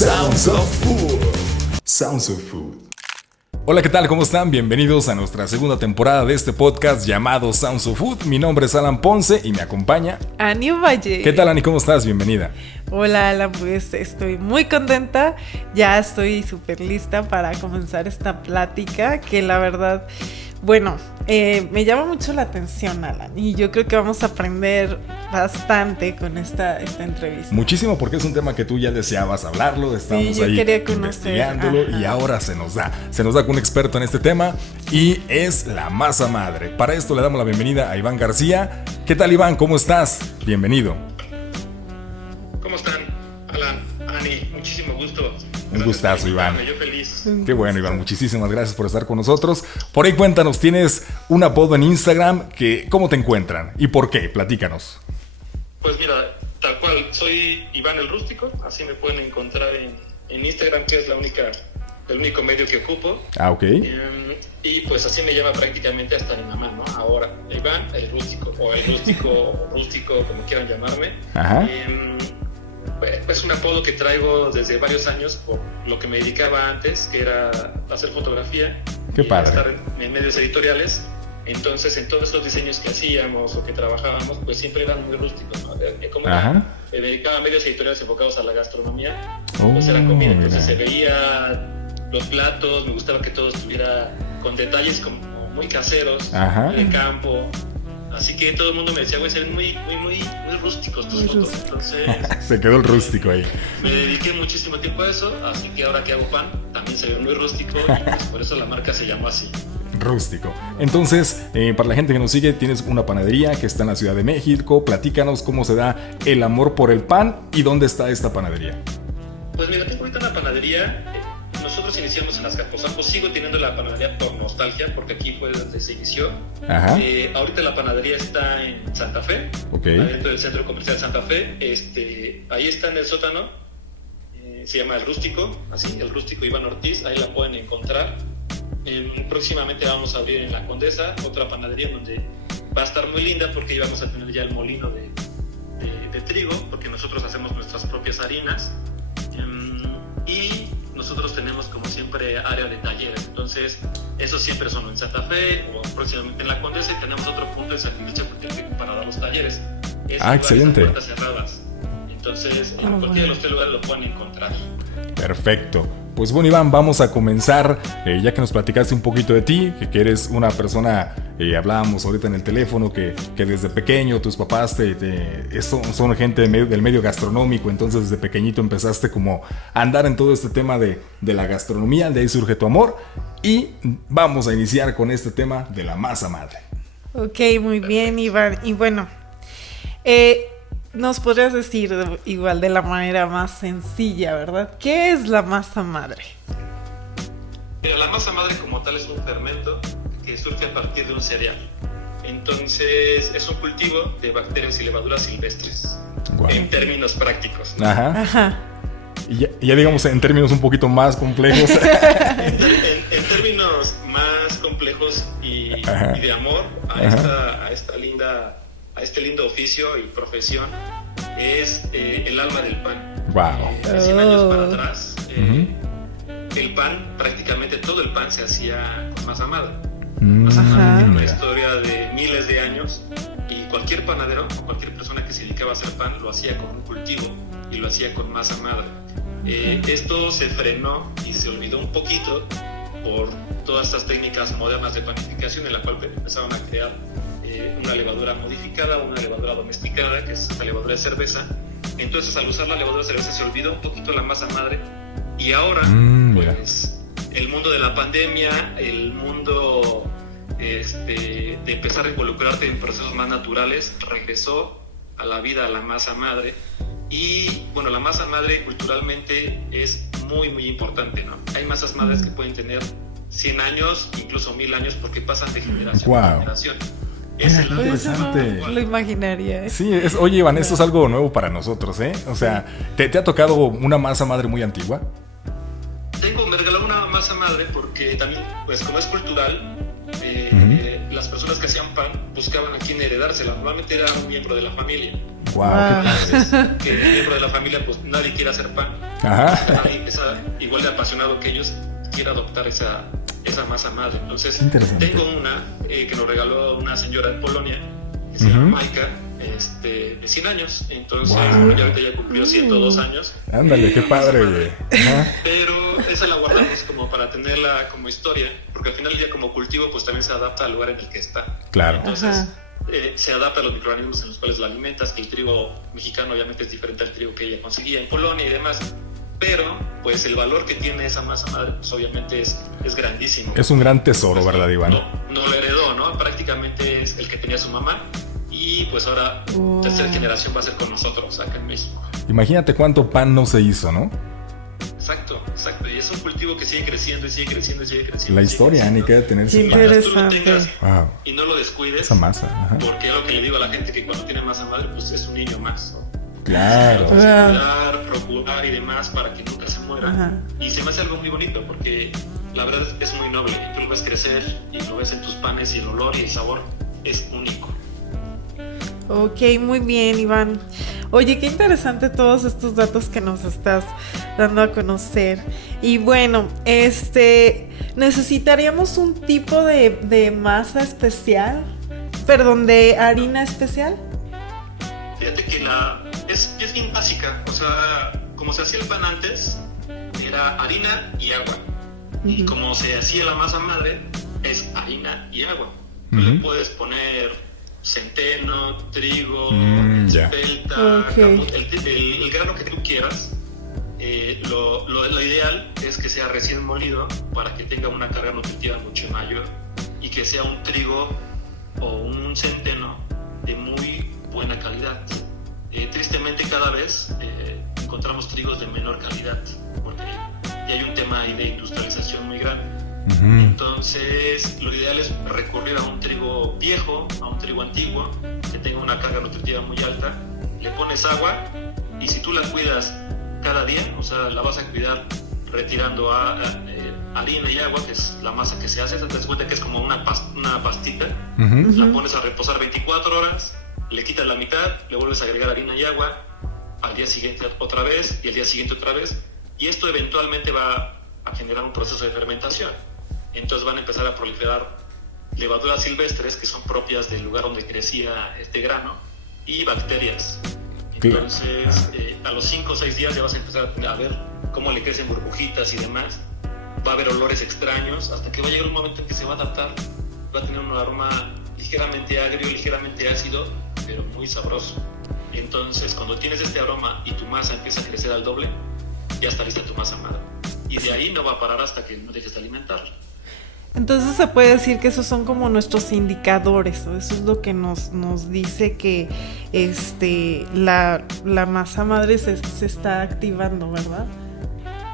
Sounds of Food. Sounds of Food. Hola, ¿qué tal? ¿Cómo están? Bienvenidos a nuestra segunda temporada de este podcast llamado Sounds of Food. Mi nombre es Alan Ponce y me acompaña Ani Valle. ¿Qué tal, Ani? ¿Cómo estás? Bienvenida. Hola, Alan, pues estoy muy contenta. Ya estoy súper lista para comenzar esta plática que la verdad, bueno, me llama mucho la atención, Alan, y yo creo que vamos a aprender bastante con esta entrevista. Muchísimo, porque es un tema que tú ya deseabas hablarlo, estamos sí, yo ahí quería conocer, investigándolo y ahora se nos da con un experto en este tema y es la masa madre. Para esto le damos la bienvenida a Iván García. ¿Qué tal, Iván? ¿Cómo estás? Bienvenido. ¿Cómo están, Alan, Ani? Muchísimo gusto. Un gustazo, Iván. Yo feliz. Qué bueno, Iván. Muchísimas gracias por estar con nosotros. Por ahí cuéntanos, tienes un apodo en Instagram. ¿Cómo te encuentran? ¿Y por qué? Platícanos. Pues mira, tal cual, soy Iván el Rústico. Así me pueden encontrar en Instagram, que es el único medio que ocupo. Ah, ok. Y pues así me llama prácticamente hasta mi mamá, ¿no? Ahora, Iván el Rústico, o el Rústico, o Rústico, como quieran llamarme. Ajá. Es un apodo que traigo desde varios años por lo que me dedicaba antes, que era hacer fotografía. Qué padre. Estar en medios editoriales. Entonces, en todos estos diseños que hacíamos o que trabajábamos, pues siempre eran muy rústicos, ¿no? Como me dedicaba a medios editoriales enfocados a la gastronomía, pues era comida. Entonces se veía los platos, me gustaba que todo estuviera con detalles como muy caseros, de campo. Así que todo el mundo me decía, güey, ser muy rústicos tus fotos. Entonces se quedó el rústico ahí. Me dediqué muchísimo tiempo a eso, así que ahora que hago pan, también se ve muy rústico y pues por eso la marca se llama así. Rústico. Entonces, para la gente que nos sigue, tienes una panadería que está en la Ciudad de México. Platícanos cómo se da el amor por el pan y dónde está esta panadería. Pues mira, tengo ahorita una panadería. Nosotros iniciamos en Azcapotzalco, sigo teniendo la panadería por nostalgia, porque aquí fue donde se inició. Ahorita la panadería está en Santa Fe, dentro del Centro Comercial Santa Fe. Ahí está en el sótano, se llama El Rústico, así, El Rústico Iván Ortiz, ahí la pueden encontrar. Próximamente vamos a abrir en La Condesa otra panadería donde va a estar muy linda, porque ahí vamos a tener ya el molino de trigo, porque nosotros hacemos nuestras propias harinas. Y nosotros tenemos, como siempre, área de talleres. Entonces, esos siempre son en Santa Fe o próximamente en La Condesa, y tenemos otro punto en San Felipe para dar los talleres. Excelente. Puertas cerradas. Entonces, en cualquiera de los tres lugares lo pueden encontrar. Perfecto. Pues bueno, Iván, vamos a comenzar, ya que nos platicaste un poquito de ti, que eres una persona, hablábamos ahorita en el teléfono, que desde pequeño tus papás son gente del medio gastronómico, entonces desde pequeñito empezaste como a andar en todo este tema de la gastronomía, de ahí surge tu amor, y vamos a iniciar con este tema de la masa madre. Ok, muy bien, Iván, y bueno, ¿nos podrías decir igual de la manera más sencilla, verdad? ¿Qué es la masa madre? Mira, la masa madre como tal es un fermento que surge a partir de un cereal. Entonces es un cultivo de bacterias y levaduras silvestres, en términos prácticos, ¿no? Ajá. Y ya digamos en términos un poquito más complejos. en términos más complejos y de amor a este lindo oficio y profesión, es el alma del pan. Wow. De 100 años para atrás, el pan, prácticamente todo el pan se hacía con masa madre. Masa madre tiene una historia de miles de años, y cualquier panadero o cualquier persona que se dedicaba a hacer pan lo hacía con un cultivo y lo hacía con masa madre. Esto se frenó y se olvidó un poquito por todas estas técnicas modernas de panificación, en la cual empezaron a crear una levadura modificada, una levadura domesticada, que es esta levadura de cerveza. Entonces, al usar la levadura de cerveza se olvidó un poquito la masa madre, y ahora pues el mundo de la pandemia, el mundo de empezar a involucrarte en procesos más naturales, regresó a la vida a la masa madre. Y bueno, la masa madre culturalmente es muy muy importante, ¿no? Hay masas madres que pueden tener 100 años, incluso 1000 años, porque pasan de generación a generación. Es el interesante. No lo imaginaría. Sí, oye, Iván, esto es algo nuevo para nosotros, ¿eh? O sea, ¿te ha tocado una masa madre muy antigua? Me regaló una masa madre porque también, pues como es cultural, las personas que hacían pan buscaban a quién heredársela. Normalmente era un miembro de la familia. Wow, qué Entonces, que el miembro de la familia, pues nadie quiere hacer pan. Ajá. Nadie igual de apasionado que ellos quiere adoptar esa masa madre. Entonces, tengo una que nos regaló una señora de Polonia, que se llama Maika, de 100 años. Entonces, ya ahorita ya cumplió 102 años. Ándale, qué padre, güey. Pero esa la guardamos como para tenerla como historia, porque al final del día como cultivo, pues también se adapta al lugar en el que está. Claro. Entonces, se adapta a los microorganismos en los cuales la alimentas, que el trigo mexicano obviamente es diferente al trigo que ella conseguía en Polonia y demás. Pero, pues el valor que tiene esa masa madre, pues obviamente es grandísimo. Es un gran tesoro, pues, ¿verdad, Iván? No lo heredó, ¿no? Prácticamente es el que tenía su mamá. Y pues ahora, tercera generación va a ser con nosotros acá en México. Imagínate cuánto pan no se hizo, ¿no? Exacto. Y es un cultivo que sigue creciendo y sigue creciendo y sigue creciendo. La historia, ni que tener su mientras tú lo tengas wow. y no lo descuides. Esa masa. Ajá. Porque es lo que le digo a la gente, que cuando tiene masa madre, pues es un niño más, ¿no? Claro. Cuidar, procurar y demás para que nunca se muera. Ajá. Y se me hace algo muy bonito porque la verdad es muy noble. Tú lo ves crecer y lo ves en tus panes y el olor y el sabor es único. Ok, muy bien, Iván. Oye, qué interesante todos estos datos que nos estás dando a conocer. Y bueno, necesitaríamos un tipo de masa especial, perdón, de harina especial. Fíjate que es bien básica, o sea, como se hacía el pan antes, era harina y agua. Y como se hacía la masa madre, es harina y agua. Le puedes poner centeno, trigo, espelta, el grano que tú quieras. Lo ideal es que sea recién molido para que tenga una carga nutritiva mucho mayor y que sea un trigo o un centeno de muy buena calidad. Tristemente cada vez encontramos trigos de menor calidad porque ya hay un tema ahí de industrialización muy grande. Entonces lo ideal es recurrir a un trigo viejo, a un trigo antiguo que tenga una carga nutritiva muy alta. Le pones agua y si tú la cuidas cada día, o sea, la vas a cuidar retirando harina y agua, que es la masa que se hace. Te das cuenta que es como una pastita. La pones a reposar 24 horas, le quitas la mitad, le vuelves a agregar harina y agua, al día siguiente otra vez y al día siguiente otra vez, y esto eventualmente va a generar un proceso de fermentación. Entonces van a empezar a proliferar levaduras silvestres que son propias del lugar donde crecía este grano y bacterias. Entonces a los 5 o 6 días ya vas a empezar a ver cómo le crecen burbujitas y demás. Va a haber olores extraños hasta que va a llegar un momento en que se va a adaptar. Va a tener un aroma ligeramente agrio, ligeramente ácido, pero muy sabroso. Entonces cuando tienes este aroma y tu masa empieza a crecer al doble, ya está lista tu masa madre. Y de ahí no va a parar hasta que no dejes de alimentarla. Entonces se puede decir que esos son como nuestros indicadores, ¿no? Eso es lo que nos dice que la masa madre se está activando, ¿verdad?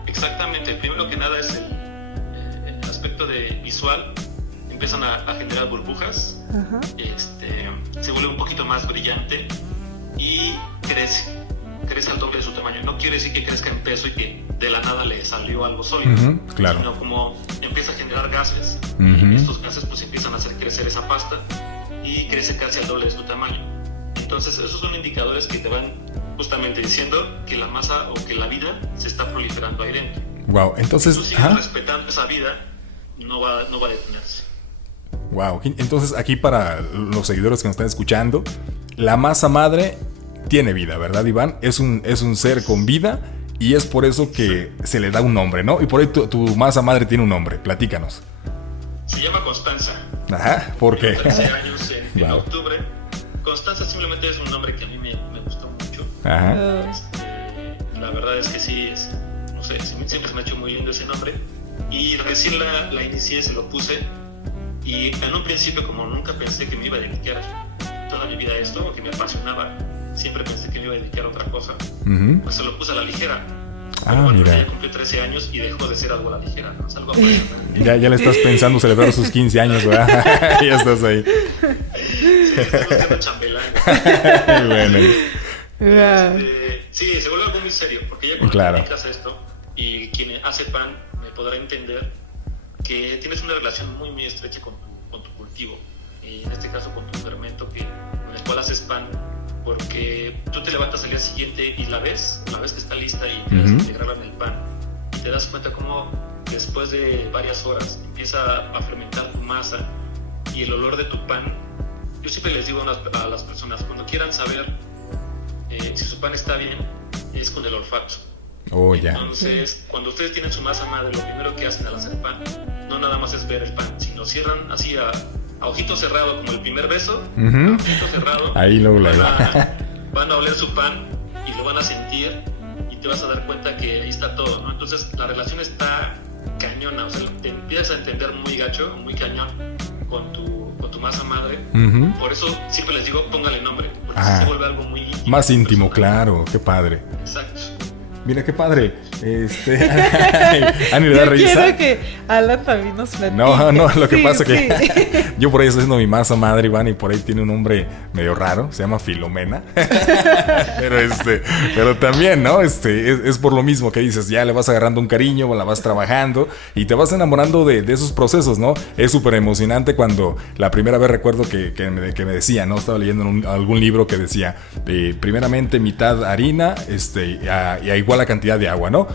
Exactamente. Primero que nada es el aspecto de visual. Empiezan a generar burbujas. Ajá. Se vuelve un poquito más brillante y crece al doble de su tamaño. No quiere decir que crezca en peso y que de la nada le salió algo sólido, claro. Sino como empieza a generar gases. Y estos gases pues empiezan a hacer crecer esa pasta y crece casi al doble de su tamaño. Entonces esos son indicadores que te van justamente diciendo que la masa o que la vida se está proliferando ahí dentro. Wow, entonces si tú sigues respetando esa vida, no va a detenerse. Wow, entonces aquí para los seguidores que nos están escuchando, la masa madre tiene vida, ¿verdad, Iván? Es un ser con vida y es por eso que se le da un nombre, ¿no? Y por ahí tu masa madre tiene un nombre, platícanos. Se llama Constanza. Ajá, ¿por qué? 13 años en octubre. Constanza simplemente es un nombre que a mí me gustó mucho. Ajá. La verdad es que sí, no sé, siempre se me ha hecho muy lindo ese nombre. Y recién la inicié, se lo puse. Y en un principio, como nunca pensé que me iba a dedicar toda mi vida a esto, o que me apasionaba, siempre pensé que me iba a dedicar a otra cosa, pues se lo puse a la ligera. Pero bueno, mira. ya cumplió 13 años y dejó de ser algo a la ligera, ¿no? Es algo apasionante. Ya le estás pensando celebrar sus 15 años, ¿verdad? Ya estás ahí. Sí, estás buscando chambelán. Bueno. Sí, se vuelve algo muy serio, porque ya cuando te dedicas a esto, y quien hace pan me podrá entender que tienes una relación muy, muy estrecha con tu cultivo, y en este caso con tu fermento con el cual haces pan, porque tú te levantas al día siguiente y la ves que está lista y tienes que integrarla en el pan, y te das cuenta cómo después de varias horas empieza a fermentar tu masa y el olor de tu pan. Yo siempre les digo a las personas, cuando quieran saber si su pan está bien, es con el olfato. Entonces, cuando ustedes tienen su masa madre, lo primero que hacen al hacer pan, no nada más es ver el pan, sino cierran así a ojito cerrado, como el primer beso, a ojito cerrado. Ahí luego van a oler su pan y lo van a sentir, y te vas a dar cuenta que ahí está todo, ¿no? Entonces, la relación está cañona, o sea, te empiezas a entender muy gacho, muy cañón con tu masa madre. Por eso siempre les digo, póngale nombre, porque se vuelve algo muy íntimo. Más íntimo, claro, qué padre. Exacto. Mira qué padre. Ani le da risa. Quiero que Alan también nos platique. No, lo que pasa que yo por ahí estoy haciendo mi masa madre, Iván, y por ahí tiene un nombre medio raro, se llama Filomena. pero también, ¿no? Es por lo mismo que dices, ya le vas agarrando un cariño, la vas trabajando y te vas enamorando de esos procesos, ¿no? Es súper emocionante cuando la primera vez recuerdo que me decía, ¿no? Estaba leyendo algún libro que decía, primeramente mitad harina, y a igual la cantidad de agua, ¿no?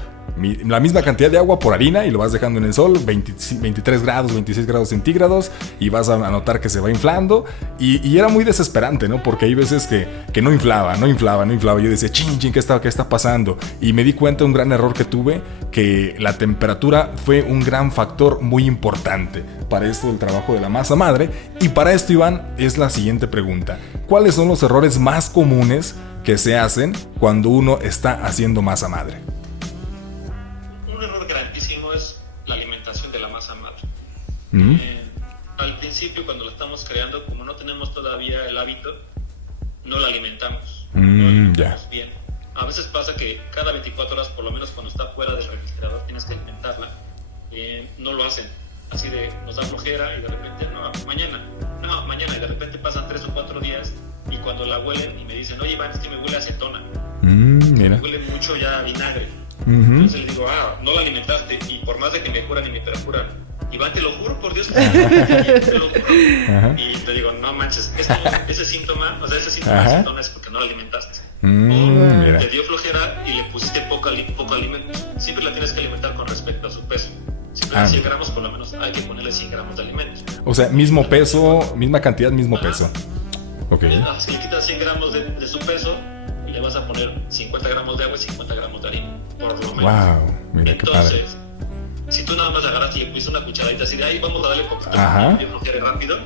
La misma cantidad de agua por harina, y lo vas dejando en el sol, 23 grados, 26 grados centígrados, y vas a notar que se va inflando, y era muy desesperante, ¿no? Porque hay veces que no inflaba. Yo decía, chin, ¿qué está pasando? Y me di cuenta de un gran error que tuve, que la temperatura fue un gran factor muy importante para esto del trabajo de la masa madre. Y para esto, Iván, es la siguiente pregunta: ¿cuáles son los errores más comunes que se hacen cuando uno está haciendo masa madre? Un error grandísimo es la alimentación de la masa madre. Al principio, cuando la estamos creando, como no tenemos todavía el hábito, no la alimentamos, bien. A veces pasa que cada 24 horas, por lo menos cuando está fuera del refrigerador, tienes que alimentarla. No lo hacen. Así de, nos da flojera y de repente, mañana, y de repente pasan 3 o 4 días, y cuando la huelen y me dicen, oye, Iván, es que me huele a acetona, mira. me huele mucho ya a vinagre. Entonces les digo, no la alimentaste, y por más de que me curan y me perjuran, Iván, te lo juro por Dios, te lo juro. Y te digo, no manches, ese síntoma de acetona es porque no la alimentaste. O te dio flojera y le pusiste poco alimento. Siempre la tienes que alimentar con respecto a su peso. Si fuera 100 gramos, por lo menos hay que ponerle 100 gramos de alimento. O sea, mismo peso, misma cantidad, mismo peso. Okay. Si le quitas 100 gramos de su peso, y le vas a poner 50 gramos de agua y 50 gramos de harina, por lo menos. Wow, mira. Entonces, si tú nada más agarras y le pusiste una cucharadita así de ahí, vamos a darle poquito, y flojera rápido,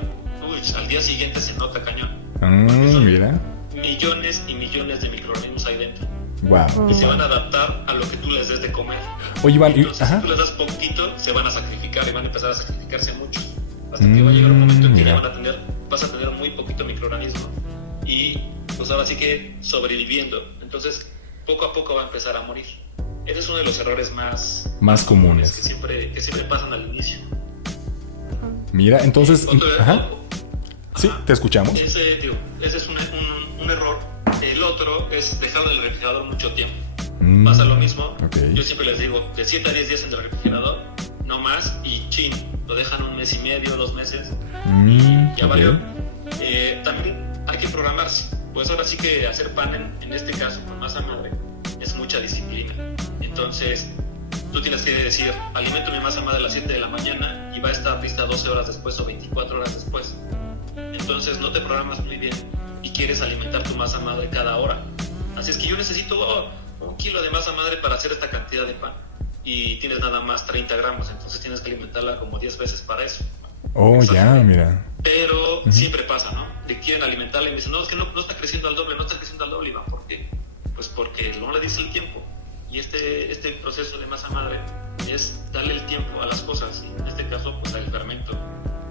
al día siguiente se nota cañón. Mira. Millones y millones de microorganismos ahí dentro. Wow. Y se van a adaptar a lo que tú les des de comer. Oye, Iván, entonces, si tú les das poquito, se van a sacrificar y van a empezar a sacrificarse muchos. Hasta que va a llegar un momento en que ya vas a tener muy poquito microorganismo. Y pues ahora sí que sobreviviendo. Entonces, poco a poco va a empezar a morir. Ese es uno de los errores más comunes que siempre pasan al inicio. Mira, entonces... Sí, te escuchamos. Ese es un error. El otro es dejarlo en el refrigerador mucho tiempo. Pasa lo mismo. Yo siempre les digo, de 7 a 10 días en el refrigerador, no más, y chin, lo dejan 1 mes y medio, 2 meses, y ya valió. También hay que programarse. Pues ahora sí que hacer pan, en este caso con masa madre, es mucha disciplina. Entonces, tú tienes que decir, alimento mi masa madre a las 7 de la mañana y va a estar lista 12 horas después o 24 horas después. Entonces no te programas muy bien y quieres alimentar tu masa madre cada hora. Así es que yo necesito 1 kilo de masa madre para hacer esta cantidad de pan, y tienes nada más 30 gramos, entonces tienes que alimentarla como 10 veces para eso. Mira. Pero siempre pasa, ¿no? Le quieren alimentarla y me dicen, no, es que no está creciendo al doble, Iván. ¿Por qué? Pues porque no le dice el tiempo. Y este proceso de masa madre es darle el tiempo a las cosas, y en este caso, pues al fermento.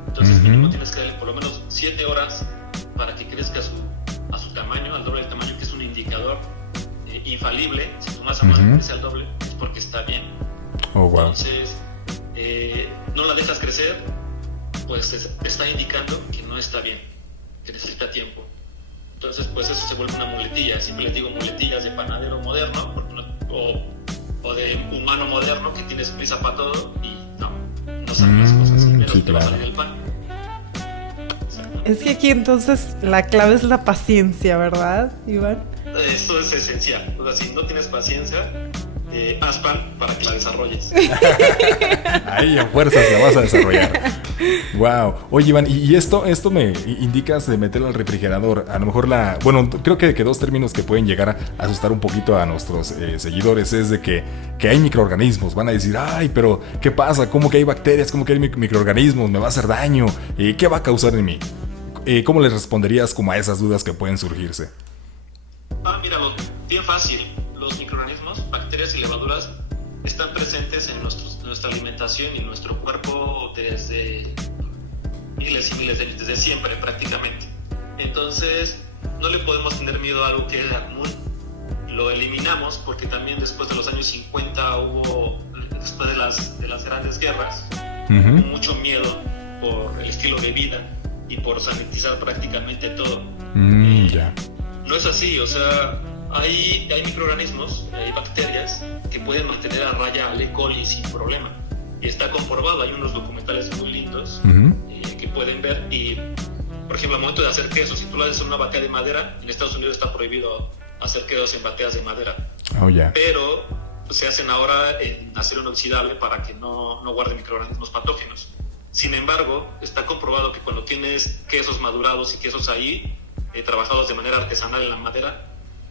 Entonces mínimo tienes que darle por lo menos 7 horas para que crezca a su tamaño, al doble del tamaño, que es un indicador infalible. Si tu masa madre crece al doble, es porque está bien. Entonces, no la dejas crecer, pues te está indicando que no está bien, que necesita tiempo. Entonces, pues eso se vuelve una muletilla. Siempre les digo muletillas de panadero moderno, o de humano moderno, que tienes prisa para todo y no salen las cosas. Menos te va a salir el pan. Exactamente. Es que aquí entonces la clave es la paciencia, ¿verdad, Iván? Esto es esencial. O sea, si no tienes paciencia, haz pan para que la desarrolles. Ahí a fuerzas la vas a desarrollar. Wow. Oye, Iván, y esto me indicas de meterlo al refrigerador. A lo mejor bueno, creo que dos términos que pueden llegar a asustar un poquito a nuestros seguidores es de que hay microorganismos. Van a decir, ay, pero ¿qué pasa? ¿Cómo que hay bacterias? ¿Cómo que hay microorganismos? ¿Me va a hacer daño? ¿Qué va a causar en mí? ¿Cómo les responderías como a esas dudas que pueden surgirse? Mira, bien fácil. Los microorganismos, bacterias y levaduras están presentes en nuestra alimentación y en nuestro cuerpo desde miles y miles de años, desde siempre prácticamente. Entonces, no le podemos tener miedo a algo que era común. Lo eliminamos porque también después de los años 50 después de las grandes guerras, hubo mucho miedo por el estilo de vida y por sanitizar prácticamente todo. No es así, o sea, hay microorganismos, hay bacterias que pueden mantener a raya al E. coli sin problema. Y está comprobado, hay unos documentales muy lindos que pueden ver. Y, por ejemplo, al momento de hacer queso, si tú lo haces en una batea de madera, en Estados Unidos está prohibido hacer quesos en bateas de madera. Pero se hacen ahora en acero inoxidable para que no guarden microorganismos patógenos. Sin embargo, está comprobado que cuando tienes quesos madurados y quesos ahí, trabajados de manera artesanal en la madera,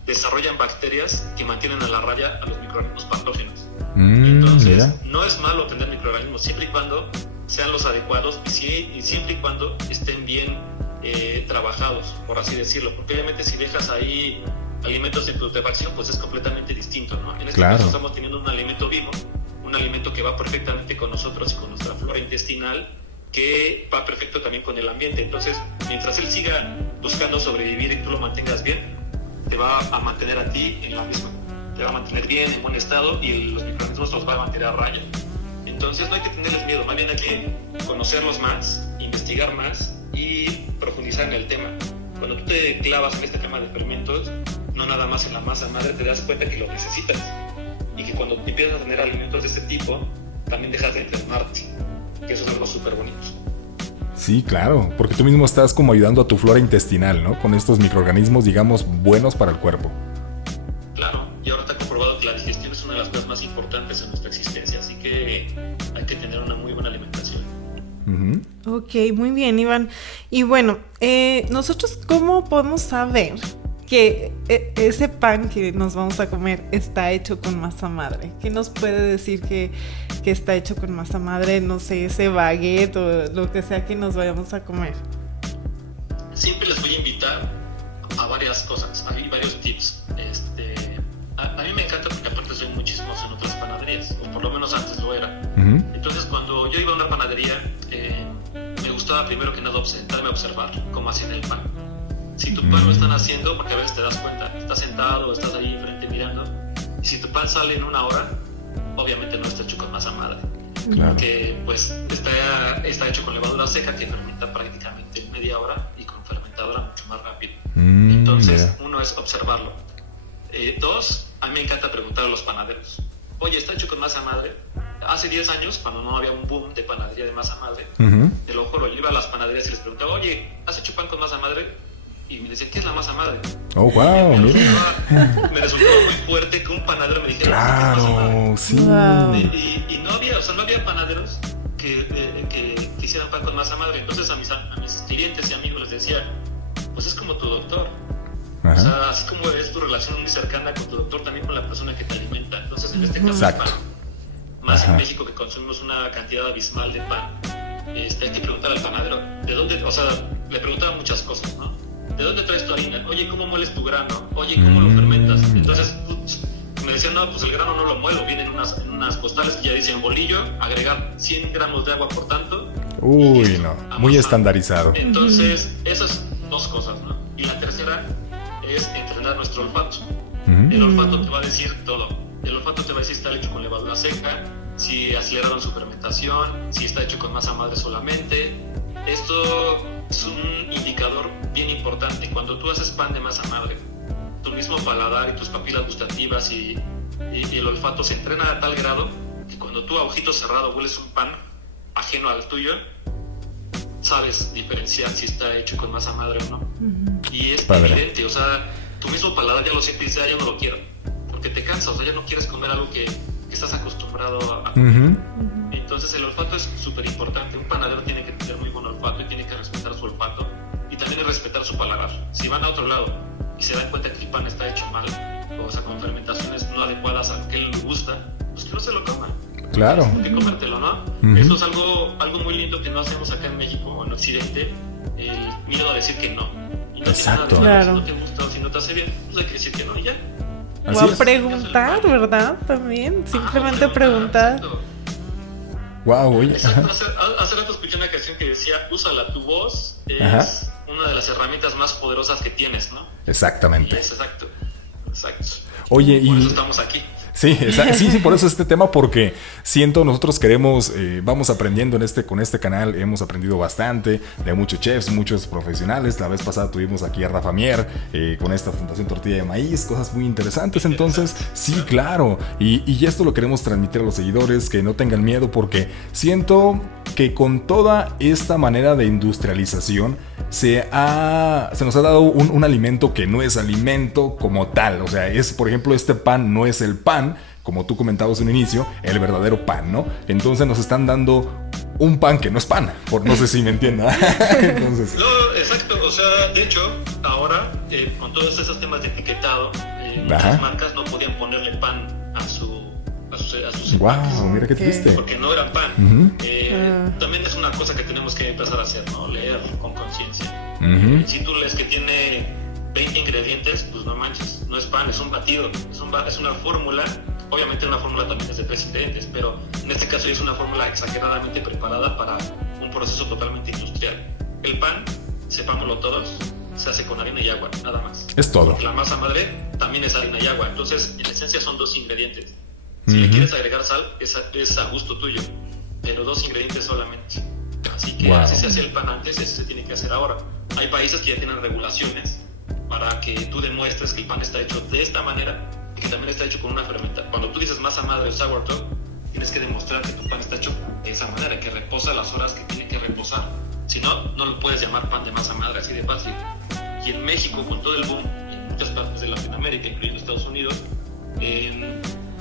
desarrollan bacterias que mantienen a la raya a los microorganismos patógenos. Entonces, no es malo tener microorganismos siempre y cuando sean los adecuados y siempre y cuando estén bien trabajados, por así decirlo, porque obviamente si dejas ahí alimentos en putrefacción, pues es completamente distinto, ¿no? En este caso estamos teniendo un alimento vivo, un alimento que va perfectamente con nosotros y con nuestra flora intestinal, que va perfecto también con el ambiente. Entonces, mientras él siga buscando sobrevivir y tú lo mantengas bien, te va a mantener a ti en la misma, te va a mantener bien, en buen estado, y los microorganismos los va a mantener a raya. Entonces no hay que tenerles miedo, más bien hay que conocerlos más, investigar más y profundizar en el tema. Cuando tú te clavas en este tema de fermentos, no nada más en la masa madre, te das cuenta que lo necesitas, y que cuando empiezas a tener alimentos de este tipo, también dejas de enfermarte, que eso es algo súper bonito. Sí, claro, porque tú mismo estás como ayudando a tu flora intestinal, ¿no? Con estos microorganismos, digamos, buenos para el cuerpo. Claro, y ahora está comprobado que la digestión es una de las cosas más importantes en nuestra existencia, así que hay que tener una muy buena alimentación. Ok, muy bien, Iván. Y bueno, nosotros, ¿cómo podemos saber que ese pan que nos vamos a comer está hecho con masa madre? ¿Qué nos puede decir que está hecho con masa madre? No sé, ese baguette o lo que sea que nos vayamos a comer. Siempre les voy a invitar a varias cosas, hay varios tips. A mí me encanta porque aparte soy muy chismoso en otras panaderías, o por lo menos antes lo era. Entonces cuando yo iba a una panadería, me gustaba primero que nada sentarme a observar cómo hacían el pan. Si tu pan lo están haciendo, porque a veces te das cuenta, estás sentado, estás ahí enfrente mirando, y si tu pan sale en 1 hora, obviamente no está hecho con masa madre, porque pues está hecho con levadura seca que fermenta prácticamente en media hora y con fermentadora mucho más rápido. Entonces, uno es observarlo. 2, a mí me encanta preguntar a los panaderos, oye, ¿está hecho con masa madre? Hace 10 años, cuando no había un boom de panadería de masa madre, te lo juro, yo iba a las panaderías y les preguntaba, oye, ¿has hecho pan con masa madre? Y me decían, ¿qué es la masa madre? Oh, wow, me resultaba muy fuerte que un panadero me dijera, claro, ¿qué es masa madre? Sí. Wow. Y no había panaderos que hicieran pan con masa madre. Entonces a mis clientes y amigos les decía, pues es como tu doctor. O sea, así como es tu relación muy cercana con tu doctor, también con la persona que te alimenta. Entonces, en este caso, el pan, más en México que consumimos una cantidad abismal de pan, hay que preguntar al panadero, ¿de dónde? O sea, le preguntaba muchas cosas, ¿no? ¿De dónde traes tu harina? Oye, ¿cómo mueles tu grano? Oye, ¿cómo lo fermentas? Entonces, me decían, no, pues el grano no lo muelo, viene en unas postales que ya dicen bolillo, agregar 100 gramos de agua por tanto. Uy, no, muy estandarizado. Entonces, esas 2 cosas, ¿no? Y la tercera es entrenar nuestro olfato. El olfato te va a decir todo. El olfato te va a decir si está hecho con levadura seca, si aceleraron su fermentación, si está hecho con masa madre solamente. Esto es un indicador bien importante. Cuando tú haces pan de masa madre, tu mismo paladar y tus papilas gustativas y el olfato se entrena a tal grado que cuando tú a ojito cerrado hueles un pan ajeno al tuyo, sabes diferenciar si está hecho con masa madre o no. Y es Padre. evidente, o sea, tu mismo paladar ya lo siente y dice, ya no lo quiero, porque te cansa, o sea, ya no quieres comer algo que estás acostumbrado a comer. Entonces el olfato es súper importante. Un panadero tiene que tener muy buen olfato y tiene que respetar su olfato y también respetar su paladar. Si van a otro lado y se dan cuenta que el pan está hecho mal, o sea, con fermentaciones no adecuadas a lo que él le gusta, pues que no se lo coma. Claro. Tienes que comértelo, ¿no? Eso es algo muy lindo que no hacemos acá en México o en Occidente, el miedo a decir que no. Y no Exacto. tiene nada de malo. Claro. Si no te gusta o si no te hace bien, pues hay que decir que no y ya. Así O a es. preguntar, ¿verdad? También, simplemente preguntar. Exacto. Wow, oye. Exacto. Hace rato escuché una canción que decía, úsala, tu voz es Ajá. una de las herramientas más poderosas que tienes, ¿no? Y Exactamente. es exacto. Oye, Por eso y estamos aquí. sí, sí, por eso este tema, porque siento, nosotros queremos, vamos aprendiendo con este canal, hemos aprendido bastante de muchos chefs, muchos profesionales. La vez pasada tuvimos aquí a Rafa Mier con esta Fundación Tortilla de Maíz, cosas muy interesantes. Entonces, sí, claro, y esto lo queremos transmitir a los seguidores, que no tengan miedo, porque siento que con toda esta manera de industrialización se nos ha dado un alimento que no es alimento como tal. O sea, por ejemplo, este pan no es el pan, como tú comentabas en un inicio, el verdadero pan, ¿no? Entonces nos están dando un pan que no es pan, no sé si me entiendan. Entonces, No, exacto, o sea, de hecho, ahora, con todos esos temas de etiquetado, muchas marcas no podían ponerle pan a sus empaques, mira qué triste. porque no era pan. También es una cosa que tenemos que empezar a hacer, ¿no? Leer con conciencia. Si tú lees que tiene 20 ingredientes, pues no manches, no es pan, es un batido, es una fórmula. Obviamente una fórmula también es de 3 ingredientes, pero en este caso es una fórmula exageradamente preparada para un proceso totalmente industrial. El pan, sepámoslo todos, se hace con harina y agua, nada más. Es todo. Porque la masa madre también es harina y agua, entonces en esencia son 2 ingredientes. Si le quieres agregar sal, es a gusto tuyo, pero 2 ingredientes solamente. Así que así se hacía el pan antes y así se tiene que hacer ahora. Hay países que ya tienen regulaciones para que tú demuestres que el pan está hecho de esta manera y que también está hecho con una fermentación. Cuando tú dices masa madre o sourdough, tienes que demostrar que tu pan está hecho de esa manera, que reposa las horas que tiene que reposar. Si no, no lo puedes llamar pan de masa madre, así de fácil. Y en México, con todo el boom, y en muchas partes de Latinoamérica, incluyendo Estados Unidos,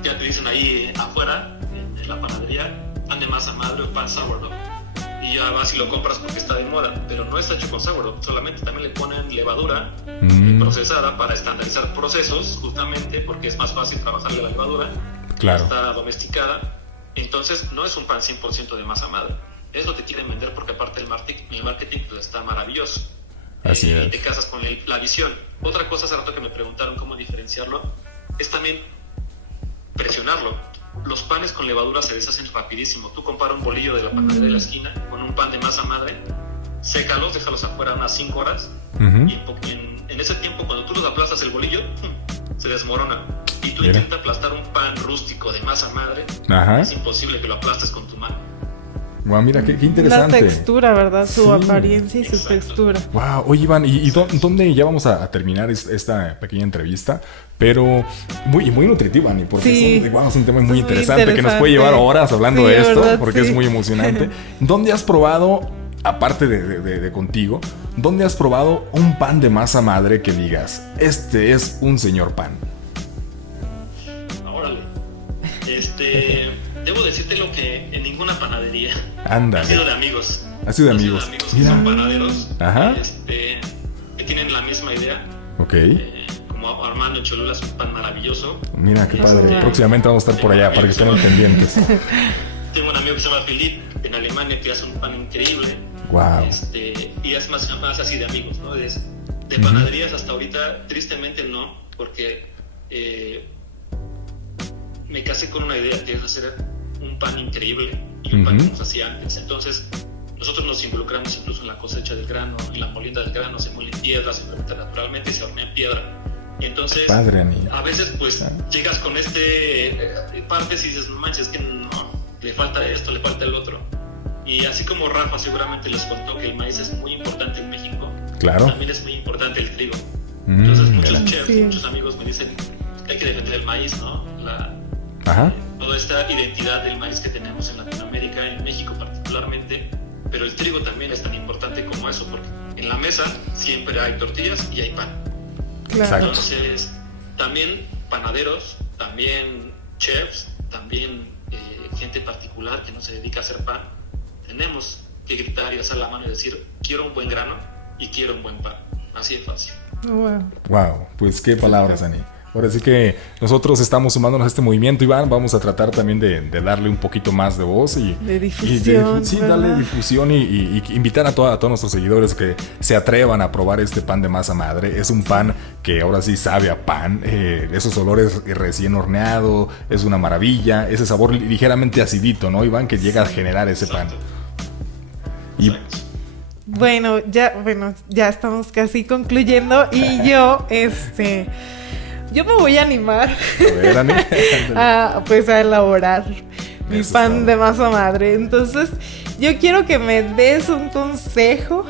ya te dicen ahí afuera, en la panadería, pan de masa madre o pan sourdough. Y ya vas y lo compras porque está de moda, pero no está hecho con sourdough, solamente también le ponen levadura procesada para estandarizar procesos, justamente porque es más fácil trabajarle la levadura, claro, está domesticada. Entonces no es un pan 100% de masa madre, eso te quieren vender porque aparte el marketing pues, está maravilloso. Así es. Y te casas con la visión. Otra cosa hace rato que me preguntaron cómo diferenciarlo, es también presionarlo. Los panes con levadura se deshacen rapidísimo. Tú compara un bolillo de la panadería de la esquina con un pan de masa madre, sécalos, déjalos afuera unas 5 horas y en ese tiempo cuando tú los aplastas el bolillo se desmorona. Y tú intentas aplastar un pan rústico de masa madre, es imposible que lo aplastes con tu mano. Wow, mira, qué interesante. La textura, ¿verdad? Su Sí, apariencia y su textura. Wow, oye Iván, ¿y dónde ya vamos a terminar esta pequeña entrevista? Pero muy nutritiva, Ani, porque es un tema muy interesante que nos puede llevar horas hablando de esto, ¿verdad? Porque es muy emocionante. ¿Dónde has probado, aparte de contigo, dónde has probado un pan de masa madre que digas, este es un señor pan? Órale. Debo decirte lo que en ninguna panadería. Ándale. Ha sido de amigos. Ha sido de amigos. Que son panaderos. Ajá. Que tienen la misma idea. Ok. Como Armando en Cholula es un pan maravilloso. Mira qué padre. Próximamente vamos a estar por allá para que estén pendientes. Tengo un amigo que se llama Philippe en Alemania que hace un pan increíble. Wow. Y es más así de amigos, ¿no? De panaderías hasta ahorita, tristemente no, porque me casé con una idea que es hacer un pan increíble y un pan que nos hacía antes. Entonces, nosotros nos involucramos incluso en la cosecha del grano, en la molienda del grano, se muele en piedra, se fermenta naturalmente y se hornea en piedra. Y entonces, a veces, pues, llegas con partes y dices, no manches, que no, le falta esto, le falta el otro. Y así como Rafa seguramente les contó que el maíz es muy importante en México, claro, también es muy importante el trigo. Entonces, muchos chefs, muchos amigos me dicen que hay que defender el maíz, ¿no? Toda esta identidad del maíz que tenemos en Latinoamérica, en México particularmente, pero el trigo también es tan importante como eso, porque en la mesa siempre hay tortillas y hay pan. Claro. Entonces, también panaderos, también chefs, también gente particular que no se dedica a hacer pan, tenemos que gritar y alzar la mano y decir, quiero un buen grano y quiero un buen pan. Así de fácil. Wow, pues qué palabras, Ani. Ahora sí que nosotros estamos sumándonos a este movimiento, Iván. Vamos a tratar también de darle un poquito más de voz y de difusión. Sí, darle difusión y invitar a todos nuestros seguidores que se atrevan a probar este pan de masa madre. Es un pan que ahora sí sabe a pan. Esos olores recién horneado, es una maravilla. Ese sabor ligeramente acidito, ¿no, Iván? Que llega a generar ese pan. Y Bueno, ya estamos casi concluyendo y yo me voy a animar a elaborar mi pan de masa madre. Entonces, yo quiero que me des un consejo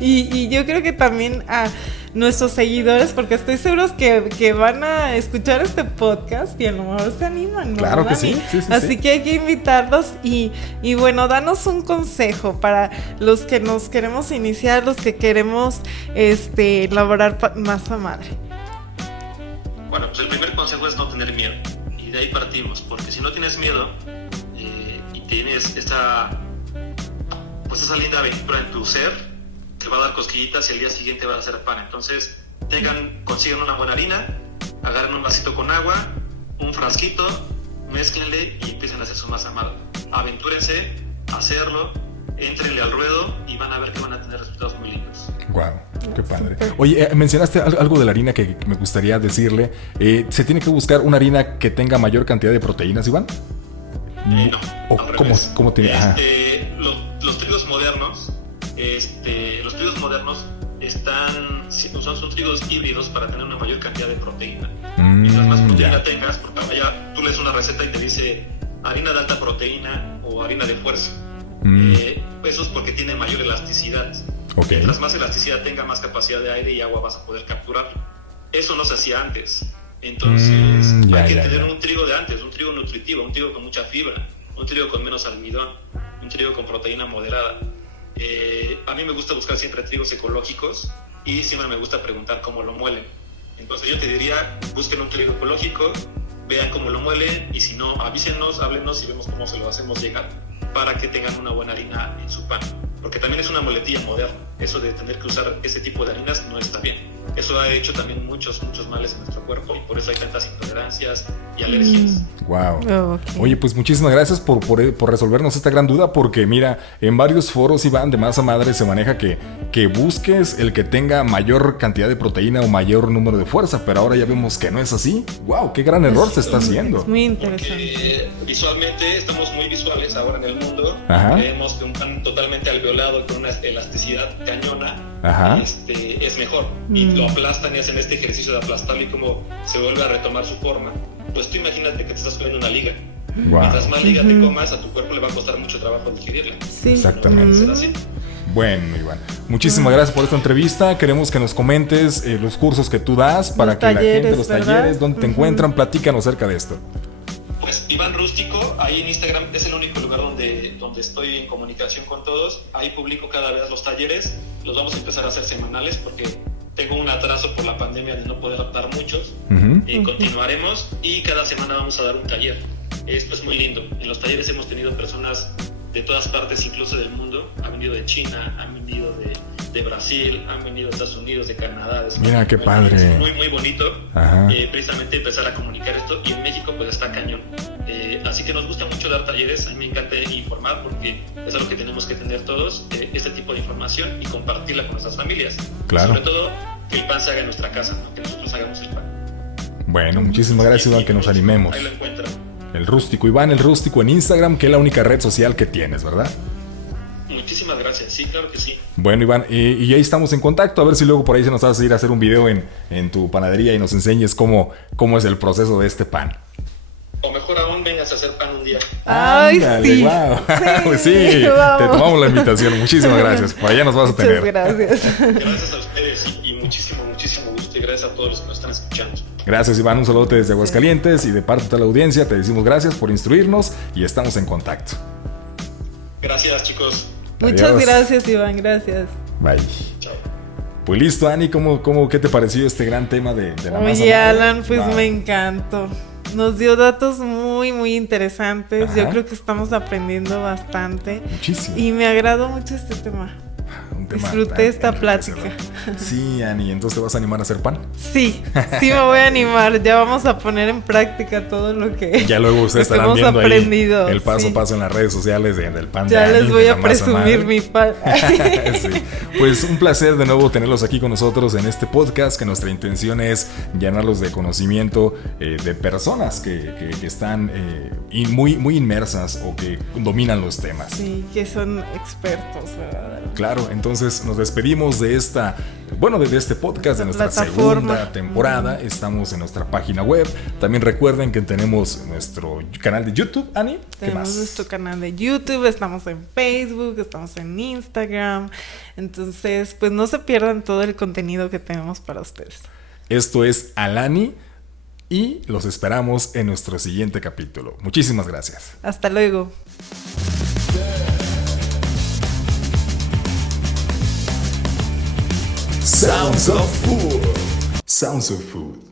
y yo creo que también a nuestros seguidores, porque estoy seguro que van a escuchar este podcast y a lo mejor se animan, ¿no? Claro que sí. Así que hay que invitarlos y bueno, danos un consejo para los que nos queremos iniciar, los que queremos elaborar masa madre. Bueno, pues el primer consejo es no tener miedo, y de ahí partimos, porque si no tienes miedo y tienes esa linda aventura en tu ser, te va a dar cosquillitas y al día siguiente va a hacer pan. Entonces, consigan una buena harina, agarren un vasito con agua, un frasquito, mézclenle y empiecen a hacer su masa madre. Aventúrense a hacerlo, éntrenle al ruedo y van a ver que van a tener resultados muy lindos. Wow, qué padre. Oye, mencionaste algo de la harina que me gustaría decirle. ¿Se tiene que buscar una harina que tenga mayor cantidad de proteínas, Iván? No. ¿Cómo tiene? Los trigos modernos, son trigos híbridos para tener una mayor cantidad de proteína. Mientras más proteína tengas, porque allá tú lees una receta y te dice harina de alta proteína o harina de fuerza. Eso es porque tiene mayor elasticidad. Okay. Mientras más elasticidad tenga, más capacidad de aire y agua vas a poder capturar. Eso no se hacía antes. Entonces hay que tener un trigo de antes, un trigo nutritivo, un trigo con mucha fibra, un trigo con menos almidón, un trigo con proteína moderada. A mí me gusta buscar siempre trigos ecológicos y siempre me gusta preguntar cómo lo muelen. Entonces yo te diría, busquen un trigo ecológico, vean cómo lo muelen y si no, avísenos, háblenos y vemos cómo se lo hacemos llegar para que tengan una buena harina en su pan. Porque también es una muletilla moderna. Eso de tener que usar ese tipo de harinas no está bien. Eso ha hecho también muchos males en nuestro cuerpo y por eso hay tantas intolerancias y alergias. Wow. Okay. Oye, pues muchísimas gracias por resolvernos esta gran duda, porque mira, en varios foros, Iván, de masa madre se maneja que busques el que tenga mayor cantidad de proteína o mayor número de fuerza, pero ahora ya vemos que no es así. Wow, qué gran error se está haciendo. Es muy interesante. Porque visualmente estamos muy visuales ahora en el mundo. Creemos que un pan totalmente alveolado con una elasticidad cañona es mejor. Y lo aplastan y hacen este ejercicio de aplastarlo y como se vuelve a retomar su forma. Pues tú imagínate que te estás comiendo una liga. Wow. Mientras más liga te comas, a tu cuerpo le va a costar mucho trabajo digerirla. Sí. Exactamente. No así. Bueno, Iván, muchísimas gracias por esta entrevista. Queremos que nos comentes los cursos que tú das para los talleres, dónde te encuentran. Platícanos acerca de esto. Pues Iván Rústico, ahí en Instagram es el único lugar donde estoy en comunicación con todos. Ahí publico cada vez los talleres. Los vamos a empezar a hacer semanales porque tengo un atraso por la pandemia de no poder adaptar muchos. Continuaremos y cada semana vamos a dar un taller. Esto es muy lindo. En los talleres hemos tenido personas de todas partes, incluso del mundo. Han venido de China, han venido de Brasil, han venido de Estados Unidos, de Canadá. Mira, qué padre. Es muy, muy bonito precisamente empezar a comunicar esto. Y en México pues está cañón. Así que nos gusta mucho dar talleres. A mí me encanta informar porque es algo que tenemos que tener todos, este tipo de información y compartirla con nuestras familias. Claro. Sobre todo que el pan se haga en nuestra casa, ¿no? Que nosotros hagamos el pan. Bueno, muchísimas gracias, Iván, que nos animemos. Ahí lo encuentran. El Rústico, Iván, el Rústico en Instagram, que es la única red social que tienes, ¿verdad? Muchísimas gracias, sí, claro que sí. Bueno, Iván, y ahí estamos en contacto. A ver si luego por ahí se nos vas a ir a hacer un video en tu panadería y nos enseñes cómo es el proceso de este pan. O mejor aún, vengas a hacer pan un día. ¡Ay, sí! Wow. Sí, te tomamos la invitación. Muchísimas gracias. Por allá nos vas a tener. Gracias. Gracias a ustedes y muchísimo gusto y gracias a todos los que nos están escuchando. Gracias, Iván. Un saludo desde Aguascalientes y de parte de toda la audiencia te decimos gracias por instruirnos y estamos en contacto. Gracias, chicos. Muchas Adiós. gracias, Iván, gracias. Bye. Chao. Pues listo, Ani, ¿qué te pareció este gran tema de la masa Oye, madre? Alan, pues Wow. me encantó. Nos dio datos muy, muy interesantes. Ajá. Yo creo que estamos aprendiendo bastante. Muchísimo. Y me agradó mucho este tema. Un tema Disfruté tan esta enriquecedor. plática. Sí, Ani, ¿entonces te vas a animar a hacer pan? Sí, sí me voy a animar. Ya vamos a poner en práctica todo lo que, Ya luego ustedes lo que estarán hemos viendo aprendido. ahí el paso Sí. a paso en las redes sociales del pan Ya de Ani, les voy de a la masa presumir madre. mi pan. Sí. Pues un placer de nuevo tenerlos aquí con nosotros en este podcast, que nuestra intención es llenarlos de conocimiento de personas que están muy, muy inmersas o que dominan los temas. Sí, que son expertos, ¿verdad? Claro, entonces nos despedimos de de este podcast, de nuestra plataforma. segunda temporada. Estamos en nuestra página web. También recuerden que tenemos nuestro canal de YouTube, Ani. ¿Qué Tenemos más? nuestro canal de YouTube, estamos en Facebook, estamos en Instagram. Entonces, pues no se pierdan todo el contenido que tenemos para ustedes. Esto es Alani y los esperamos en nuestro siguiente capítulo. Muchísimas gracias. Hasta luego. Sounds of Food. Sounds of Food.